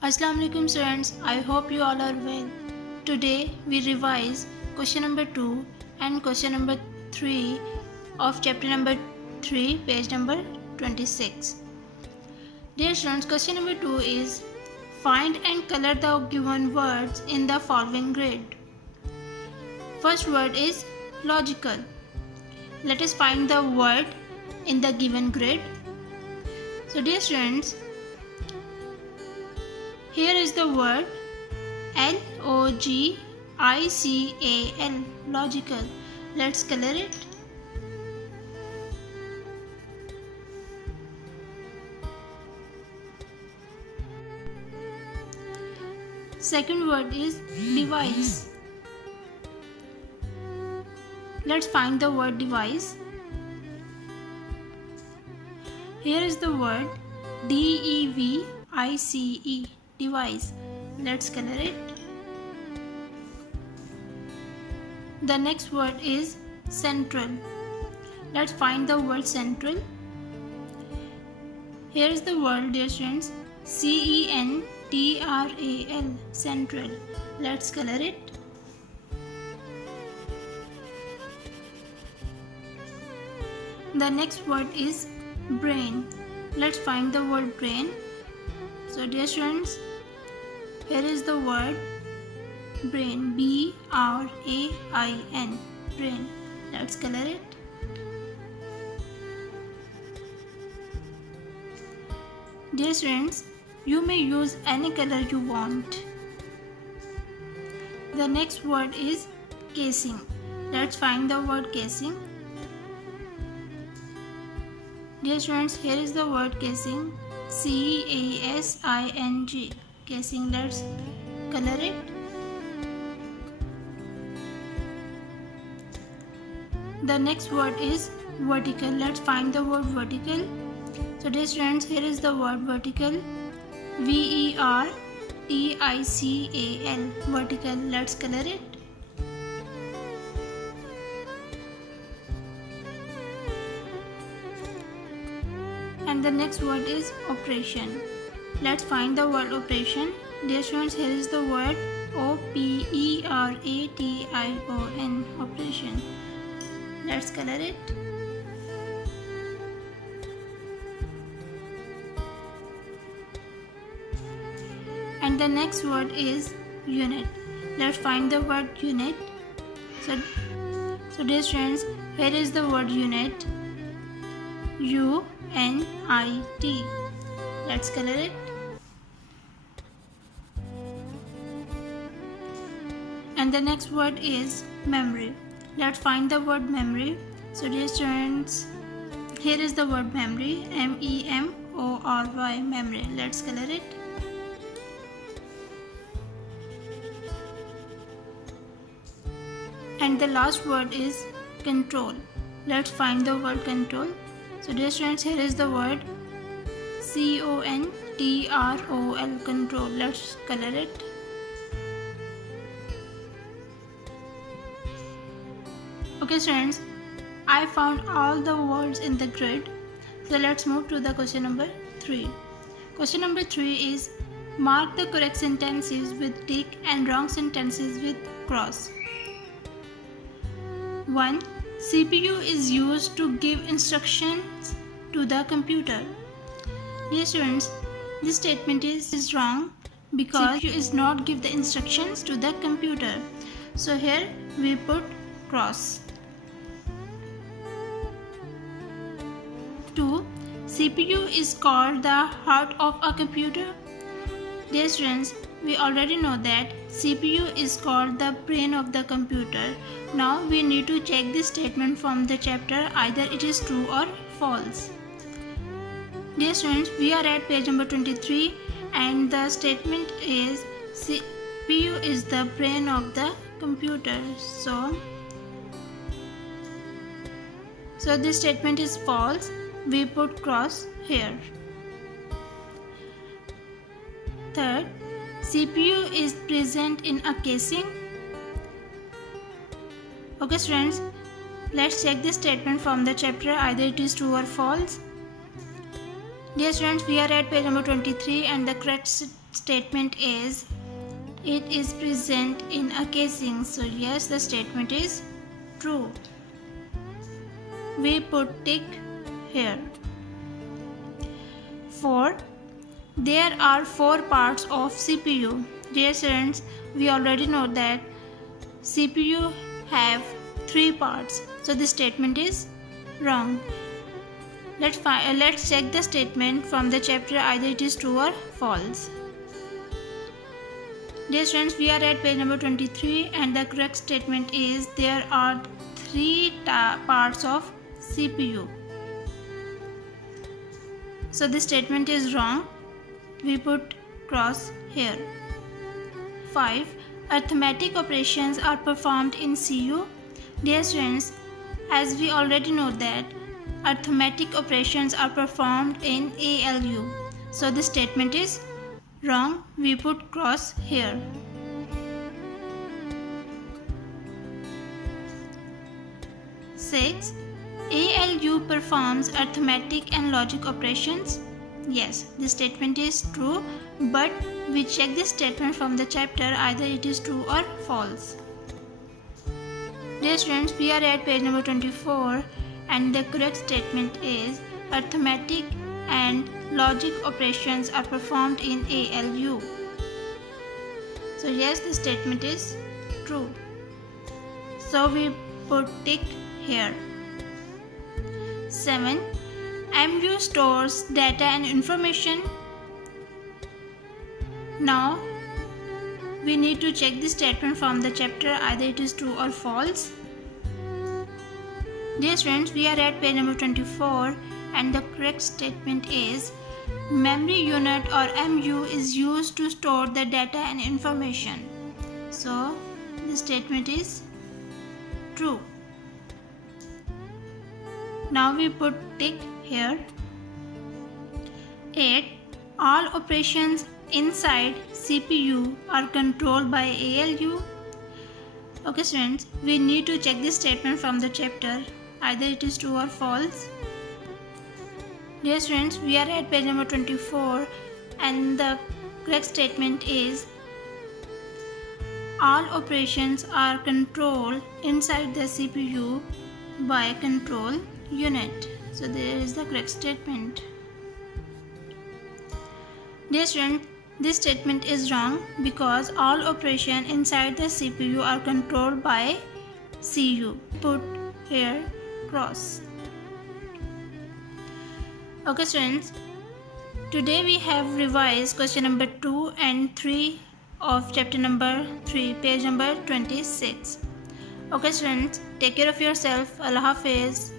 Assalamu alaikum students, I hope you all are well. Today we revise question number 2 and question number 3 of chapter number 3, page number 26. Dear students, question number 2 is find and color the given words in the following grid. First word is logical. Let us find the word in the given grid. So dear students, here is the word Logical, logical. Let's color it. Second word is device. Let's find the word device. Here is the word Device, device. Let's color it. The next word is central. Let's find the word central. Here is the word, dear students, Central, central. Let's color it. The next word is brain. Let's find the word brain. So dear students, here is the word brain, Brain, brain. Let's color it. Dear students, you may use any color you want. The next word is casing. Let's find the word casing. Dear students, here is the word casing, Casing, casing. Let's color it. The next word is vertical. Let's find the word vertical. So dear students, here is the word vertical, Vertical, vertical. Let's color it. And the next word is operation. Let's find the word operation. Dear students, here is the word Operation, operation. Let's color it. And the next word is unit. Let's find the word unit. So dear students, here is the word unit, Unit. Let's color it. And the next word is memory. Let's find the word memory. So dear students, here is the word memory, Memory, memory. Let's color it. And the last word is control. Let's find the word control. So dear students, here is the word Control, control. Let's color it. Okay students, I found all the words in the grid. So let's move to the question number 3. Question number 3 is mark the correct sentences with tick and wrong sentences with cross. 1. CPU is used to give instructions to the computer. Dear students, this statement is wrong because CPU is not give the instructions to the computer. So here we put cross. 2. CPU is called the heart of a computer. Dear students, we already know that CPU is called the brain of the computer. Now we need to check this statement from the chapter, either it is true or false. Dear students, we are at page number 23 and the statement is CPU is the brain of the computer. So this statement is false. We put cross here. Third, CPU is present in a casing. Okay students, let's check this statement from the chapter, either it is true or false. Dear students, we are at page number 23 and the correct statement is it is present in a casing. So yes, the statement is true. We put tick here. 4. There are 4 parts of CPU. Dear students, we already know that CPU have 3 parts. So this statement is wrong. Let's check the statement from the chapter, either it is true or false. Dear students, we are at page number 23 and the correct statement is there are 3 parts of CPU. So this statement is wrong. We put cross here. 5. Arithmetic operations are performed in CU. Dear students, as we already know that arithmetic operations are performed in ALU. So this statement is wrong. We put cross here. 6. ALU performs arithmetic and logic operations. Yes, this statement is true, but we check this statement from the chapter, either it is true or false. Dear students, we are at page number 24 and the correct statement is arithmetic and logic operations are performed in ALU. So yes, the statement is true. So we put tick here. 7. MU stores data and information. Now we need to check the statement from the chapter, either it is true or false. Dear students, we are at page number 24 and the correct statement is memory unit or MU is used to store the data and information. So the statement is true. Now we put tick here. 8. All operations inside CPU are controlled by ALU. Okay students, we need to check this statement from the chapter, either it is true or false. Dear students, we are at page number 24 and the correct statement is all operations are controlled inside the CPU by control unit. So there is the correct statement. Dear students, this statement is wrong because all operations inside the CPU are controlled by CU. Put here cross. Okay students, today we have revised question number 2 and 3 of chapter number 3, page number 26. Okay students, take care of yourself. Allah Hafiz.